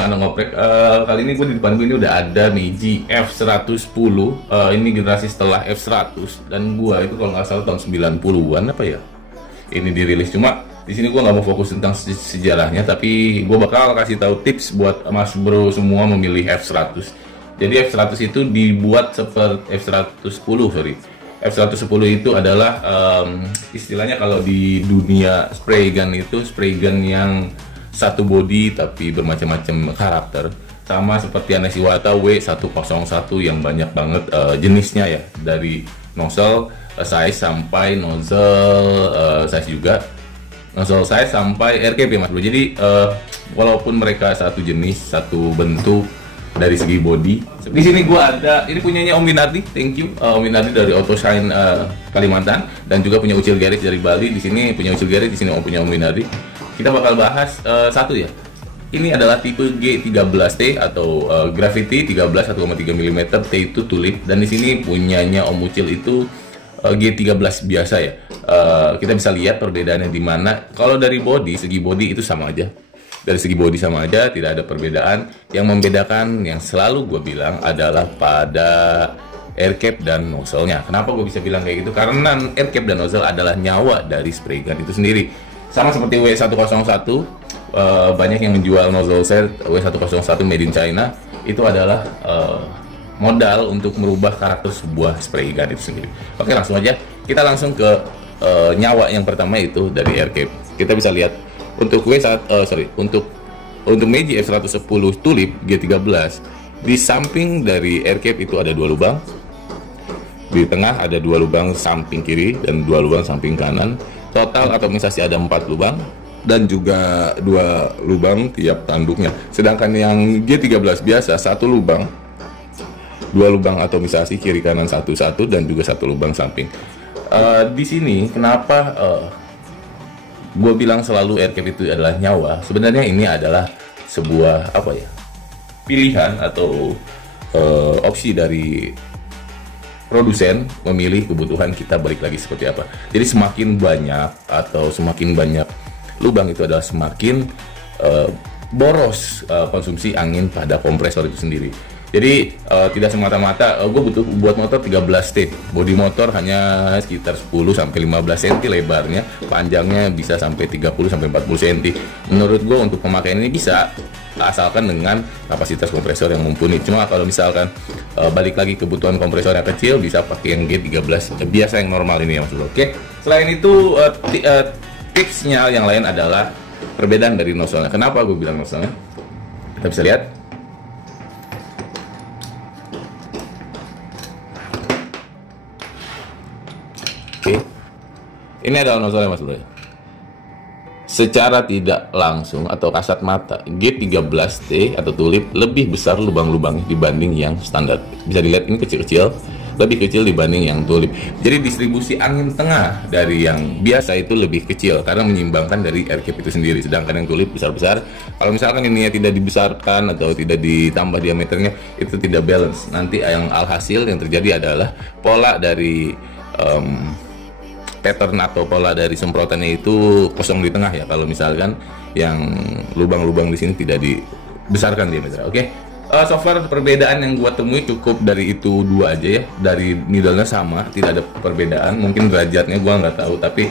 anak-anak ngoprek. Kali ini gue di depan gue ini udah ada Meiji F110. Ini generasi setelah F100, dan gue itu kalau nggak salah tahun 90-an apa ya ini dirilis. Cuma di sini gue nggak mau fokus tentang sejarahnya, tapi gue bakal kasih tahu tips buat mas bro semua memilih F100. Jadi F100 itu dibuat seperti F110, sorry. F110 itu adalah istilahnya kalau di dunia spray gun itu spray gun yang satu body tapi bermacam-macam karakter, sama seperti Anesi Iwata W101 yang banyak banget jenisnya ya, dari nozzle size sampai nozzle size juga, nozzle size sampai RKP mas bro. Jadi walaupun mereka satu jenis, satu bentuk dari segi body. Di sini gua ada, ini punyanya Om Winardi, thank you Om Winardi dari Autoshine Kalimantan, dan juga punya Ucil Garage dari Bali. Di sini punya Ucil Garage, di sini punya Om Winardi. Kita bakal bahas satu ya. Ini adalah tipe G13T atau Gravity 13 1,3 mm T itu tulip, dan di sini punyanya Om Ucil itu G13 biasa ya. Kita bisa lihat perbedaannya di mana. Kalau dari body, segi body itu sama aja. Dari segi body sama aja, tidak ada perbedaan. Yang membedakan, yang selalu gue bilang adalah pada air cap dan nozzle-nya. Kenapa gue bisa bilang kayak gitu? Karena air cap dan nozzle adalah nyawa dari spray gun itu sendiri. Sama seperti W101, banyak yang menjual nozzle set W101 made in China. Itu adalah modal untuk merubah karakter sebuah spray gun itu sendiri. Oke, langsung aja. Kita langsung ke nyawa yang pertama, itu dari air cap. Kita bisa lihat untuk untuk Meiji F110 Tulip G13, di samping dari air cap itu ada dua lubang, di tengah ada dua lubang samping kiri dan dua lubang samping kanan. Total atomisasi ada 4 lubang dan juga 2 lubang tiap tanduknya. Sedangkan yang G13 biasa satu lubang, 2 lubang atomisasi kiri kanan satu-satu, dan juga 1 lubang samping. Di sini kenapa gue bilang selalu air cap itu adalah nyawa? Sebenarnya ini adalah sebuah apa ya, pilihan atau opsi dari produsen memilih kebutuhan kita balik lagi seperti apa. Jadi semakin banyak atau semakin banyak lubang itu adalah semakin boros konsumsi angin pada kompresor itu sendiri. Jadi tidak semata-mata gue butuh buat motor 13 T, bodi motor hanya sekitar 10 sampai 15 cm lebarnya, panjangnya bisa sampai 30 sampai 40 cm. Menurut gue untuk pemakaian ini bisa, asalkan dengan kapasitas kompresor yang mumpuni. Cuma kalau misalkan balik lagi kebutuhan kompresor yang kecil, bisa pakai yang G13 biasa yang normal ini ya mas bro. Oke, selain itu tipsnya yang lain adalah perbedaan dari nozzle-nya. Kenapa gue bilang nozzle-nya? Kita bisa lihat. Oke, ini adalah nozzle mas bro. Secara tidak langsung atau kasat mata, G13T atau Tulip lebih besar lubang-lubangnya dibanding yang standar. Bisa dilihat ini kecil-kecil, lebih kecil dibanding yang Tulip. Jadi distribusi angin tengah dari yang biasa itu lebih kecil karena menyimbangkan dari air cap itu sendiri. Sedangkan yang Tulip besar-besar. Kalau misalkan ininya tidak dibesarkan atau tidak ditambah diameternya, itu tidak balance. Nanti yang alhasil yang terjadi adalah pola dari pattern atau pola dari semprotannya itu kosong di tengah ya, kalau misalkan yang lubang-lubang di sini tidak dibesarkan diameter. Oke. So far perbedaan yang gua temui cukup dari itu dua aja ya. Dari needle-nya sama, tidak ada perbedaan. Mungkin derajatnya gua nggak tahu, tapi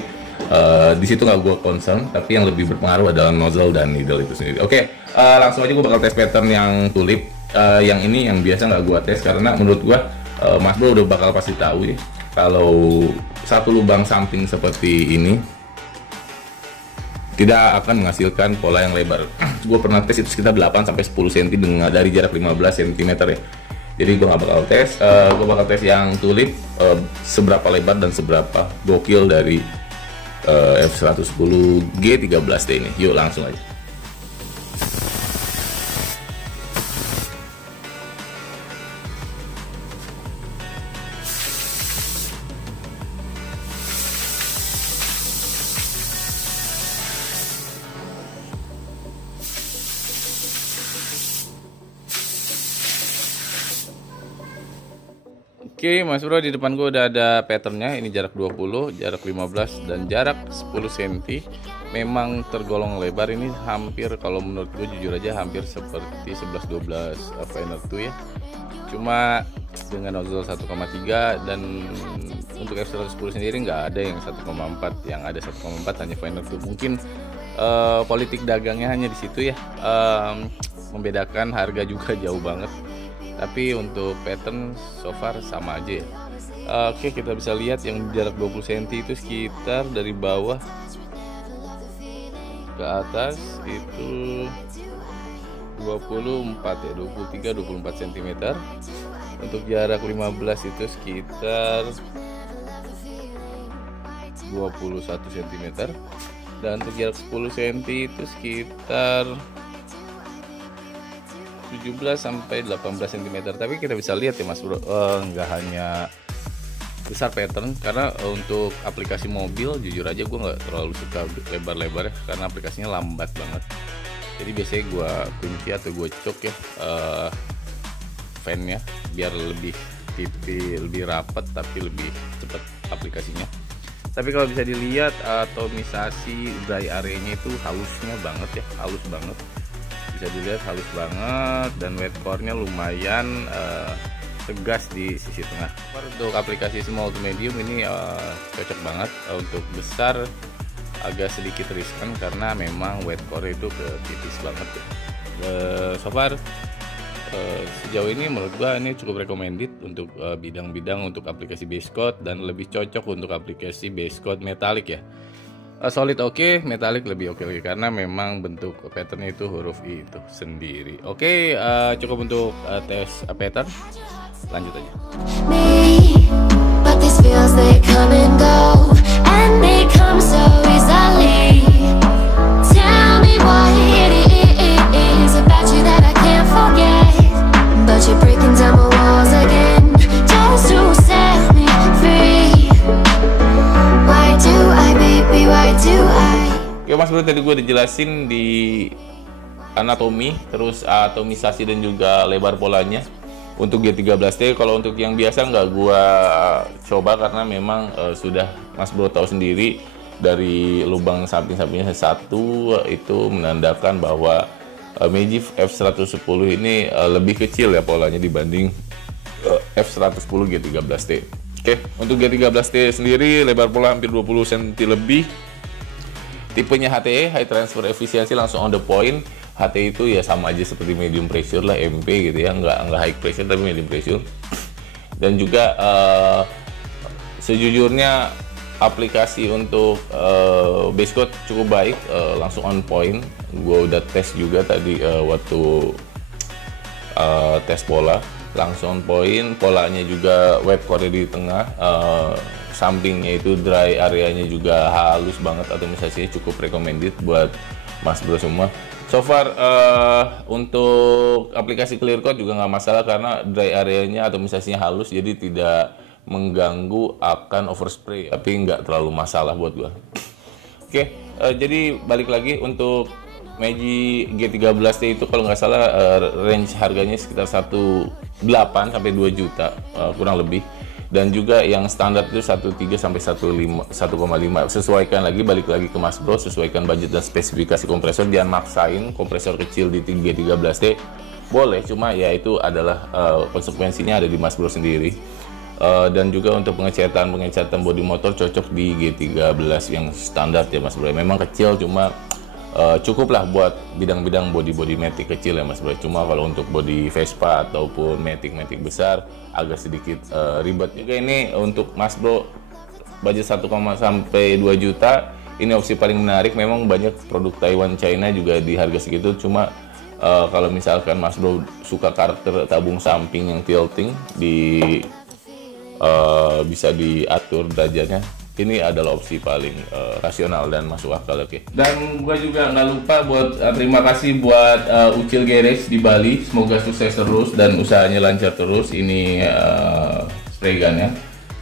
di situ nggak gua concern. Tapi yang lebih berpengaruh adalah nozzle dan needle itu sendiri. Oke, langsung aja gua bakal tes pattern yang Tulip. Yang ini yang biasa nggak gua tes karena menurut gua Mas Bro udah bakal pasti tahu ya, kalau satu lubang samping seperti ini tidak akan menghasilkan pola yang lebar. Gue pernah tes itu sekitar 8 sampai 10 cm dengan dari jarak 15 cm ya. Jadi gue nggak bakal tes. Gue bakal tes yang Tulip seberapa lebar dan seberapa gokil dari F110 G13T ini. Yuk langsung aja. Oke mas bro, di depan gue udah ada patternnya. Ini jarak 20, jarak 15, dan jarak 10 cm. memang tergolong lebar. Ini hampir, kalau menurut gue jujur aja, hampir seperti 11-12 Vener 2 ya, cuma dengan nozzle 1,3. dan untuk F110 sendiri nggak ada yang 1,4, yang ada 1,4 hanya Vener 2. Mungkin politik dagangnya hanya di situ ya, membedakan harga juga jauh banget, tapi untuk pattern so far sama aja ya. Oke, kita bisa lihat yang jarak 20 cm itu sekitar dari bawah ke atas itu 24 ya, 23-24 cm. Untuk jarak 15 itu sekitar 21 cm, dan untuk jarak 10 cm itu sekitar 17-18 cm. Tapi kita bisa lihat ya Mas Bro, nggak hanya besar pattern, karena untuk aplikasi mobil jujur aja gue nggak terlalu suka lebar-lebar ya, karena aplikasinya lambat banget. Jadi biasanya gue kunci atau gue cok ya fan-nya biar lebih tipis, lebih rapat, tapi lebih cepat aplikasinya. Tapi kalau bisa dilihat atomisasi dry area-nya itu halusnya banget ya, halus banget. Bisa dilihat halus banget, dan wet core-nya lumayan tegas di sisi tengah. Untuk aplikasi small to medium ini cocok banget. Untuk besar agak sedikit riskan karena memang wet core itu tipis banget ya. So far sejauh ini menurut gua ini cukup recommended untuk bidang-bidang untuk aplikasi base coat, dan lebih cocok untuk aplikasi base coat metalik ya. Solid oke, metalik lebih oke lagi karena memang bentuk patternnya itu huruf I itu sendiri. Oke, cukup untuk tes pattern. Lanjut aja. Oke Mas Bro, tadi gue dijelasin di anatomi, terus atomisasi dan juga lebar polanya untuk G13T. Kalau untuk yang biasa nggak gua coba karena memang sudah Mas Bro tahu sendiri dari lubang samping-sampingnya satu itu menandakan bahwa Meiji F110 ini lebih kecil ya polanya dibanding F110 G13T. Oke, untuk G13T sendiri lebar pola hampir 20 cm lebih. Tipenya HTE, High Transfer Efficiency, langsung on the point. HT itu ya sama aja seperti medium pressure lah, MP gitu ya, nggak high pressure tapi medium pressure. Dan juga sejujurnya aplikasi untuk base coat cukup baik, langsung on point. Gue udah tes juga tadi waktu tes pola, langsung on point. Polanya juga wet core di tengah, sampingnya itu dry areanya juga halus banget, atomisasinya cukup recommended buat Mas Bro semua. So far untuk aplikasi clear coat juga nggak masalah karena dry areanya atomisasinya halus, jadi tidak mengganggu akan overspray, tapi nggak terlalu masalah buat gua. Oke, jadi balik lagi untuk Meiji G13T itu kalau nggak salah range harganya sekitar 1,8 sampai 2 juta kurang lebih. Dan juga yang standar itu 1,3 sampai 1,5. Sesuaikan lagi, balik lagi ke Mas Bro, sesuaikan budget dan spesifikasi kompresor. Jangan maksain kompresor kecil di G13T. Boleh, cuma ya itu adalah konsekuensinya ada di Mas Bro sendiri. Dan juga untuk pengecatan bodi motor cocok di G13 yang standar ya Mas Bro. Memang kecil, cuma cukuplah buat bidang-bidang bodi matic kecil ya Mas Bro. Cuma kalau untuk bodi Vespa ataupun matic besar agak sedikit ribet. Juga ini untuk Mas Bro budget 1, sampai 2 juta. Ini opsi paling menarik. Memang banyak produk Taiwan China juga di harga segitu. Cuma kalau misalkan Mas Bro suka karakter tabung samping yang tilting, bisa diatur derajatnya. Ini adalah opsi paling rasional dan masuk akal. Oke. Dan gue juga nggak lupa buat terima kasih buat Ucil Garage di Bali. Semoga sukses terus dan usahanya lancar terus. Ini spray gunnya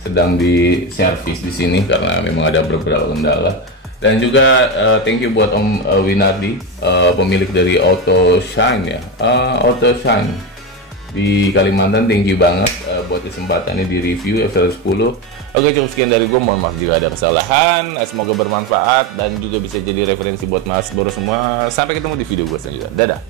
sedang di servis di sini karena memang ada beberapa kendala. Dan juga thank you buat Om Winardi, pemilik dari Auto Shine ya, Auto Shine. di Kalimantan. Thank you banget buat kesempatannya di review F110. Oke, cukup sekian dari gue. Mohon maaf jika ada kesalahan. Semoga bermanfaat dan juga bisa jadi referensi buat mas bro semua. Sampai ketemu di video gue selanjutnya. Dadah.